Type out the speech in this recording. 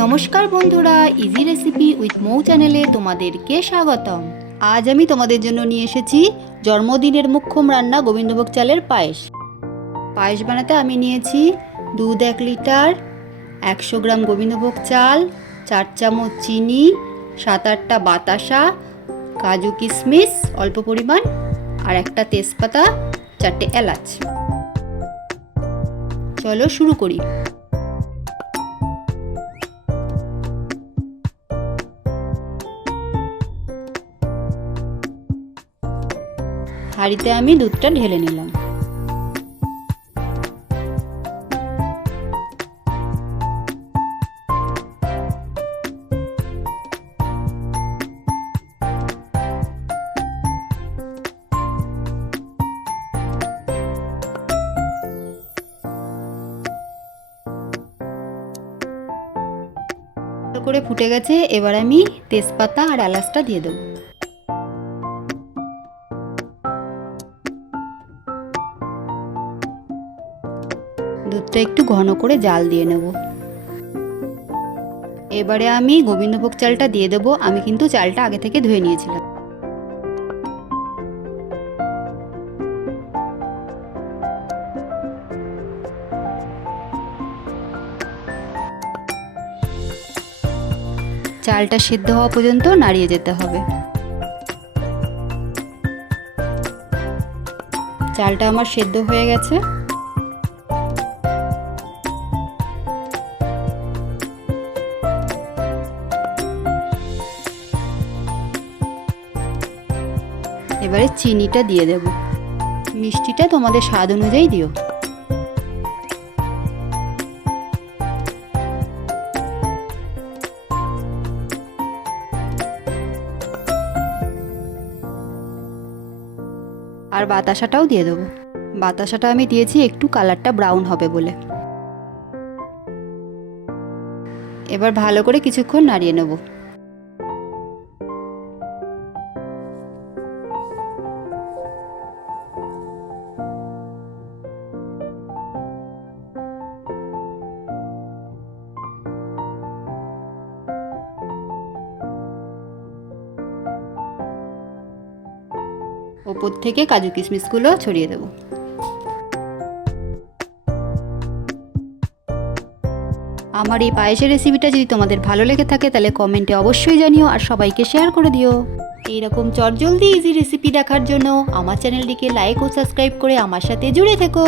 নমস্কার বন্ধুরা, easy recipe with মৌ চ্যানেলে তোমাদেরকে স্বাগতম। আজ আমি তোমাদের জন্য নিয়ে এসেছি জন্মদিনের মুখ্যম রান্না গোবিন্দভোগ চালের পায়েস। পায়েস বানাতে আমি নিয়েছি দুধ 1 লিটার, 100 গ্রাম গোবিন্দভোগ চাল, 4 চামচ চিনি, 7-8টা বাতাসা, কাজু কিশমিশ অল্প পরিমাণ, আর একটা তেজপাতা, 4টে এলাচ। চলো শুরু করি। হাঁড়িতে আমি দুধটা ঢেলে নিলাম। করে ফুটে গেছে, এবার আমি তেজপাতা আর এলাচটা দিয়ে দেবো। দুধটা একটু ঘন করে জাল দিয়ে নেব। এবারে আমি গোবিন্দভোগ চালটা দিয়ে দেবো। আমি কিন্তু চালটা আগে থেকে ধুয়ে নিয়েছিলাম। চালটা সিদ্ধ হওয়া পর্যন্ত নাড়িয়ে যেতে হবে। চালটা আমার সিদ্ধ হয়ে গেছে। এবারে চিনিটা দিয়ে দেব। মিষ্টিটা তোমাদের স্বাদ অনুযায়ী দিও। আর বাতাসাটাও দিয়ে দেবো। বাতাসাটা আমি দিয়েছি একটু কালারটা ব্রাউন হবে বলে। এবার ভালো করে কিছুক্ষণ নাড়িয়ে নেব। ওপর থেকে কাজু কিশমিশগুলো ছড়িয়ে দেব। আমার এই পায়েসের রেসিপিটা যদি তোমাদের ভালো লেগে থাকে তাহলে কমেন্টে অবশ্যই জানিও, আর সবাইকে শেয়ার করে দিও। এইরকম চটজলদি ইজি রেসিপি দেখার জন্য আমার চ্যানেলটিকে লাইক ও সাবস্ক্রাইব করে আমার সাথে জুড়ে থেকো।